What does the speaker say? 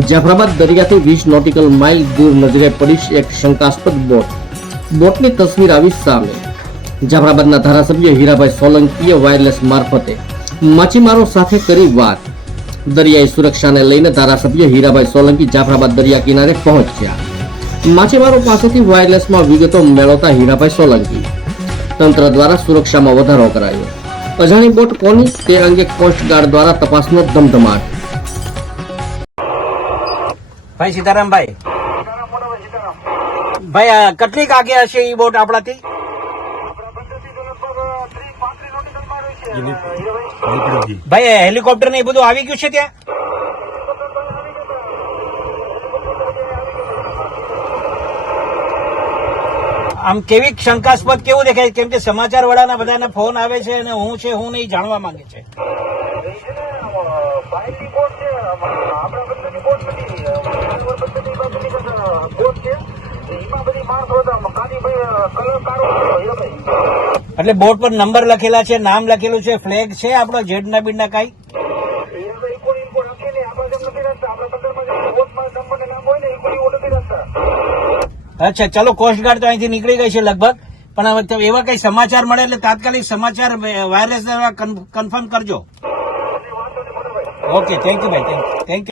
Jafrabad દરિયાથી 20 nautical mile દૂર નજરે પડી એક શંકાસ્પદ બોટની તસવીર આવી સામે। જાફરાબાદના ધારાસભ્ય હીરાભાઈ સોલંકીએ વાયરલેસ મારફતે માછીમારો સાથે કરી વાત। દરિયાઈ સુરક્ષાને લઈને ધારાસભ્ય હીરાભાઈ સોલંકી જાફરાબાદ દરિયા કિનારે પહોંચ્યા। માછીમારો પાસેથી વાયરલેસમાં વિગતો મેળવતા હીરાભાઈ સોલંકી તંત્ર દ્વારા સુરક્ષામાં વધારો કરાયો। અજાણી બોટ કોની તે અંગે કોસ્ટગાર્ડ દ્વારા તપાસનો ધમધમાટ। ભાઈ સીતારામભાઈ ભાઈ કેટલીક આગે હશે એ બોટ આપણાથી? ભાઈ હેલિકોપ્ટર ને એ બધું આવી ગયું છે ત્યાં? આમ કેવી શંકાસ્પદ કેવું દેખાય? કેમ કે સમાચાર વાળાના બધાના ફોન આવે છે અને હું છે હું નહીં જાણવા માંગે છે। એટલે બોર્ડ પર નંબર લખેલા છે, નામ લખેલું છે, ફ્લેગ છે આપણો જેડના બીડના કઈ? અચ્છા ચલો, કોસ્ટગાર્ડ તો અહીંથી નીકળી ગઈ છે લગભગ, પણ હવે એવા કઈ સમાચાર મળે એટલે તાત્કાલિક સમાચાર વાયરલેસ દ્વારા કન્ફર્મ કરજો। ઓકે, થેન્ક યુ ભાઈ, થેન્ક યુ।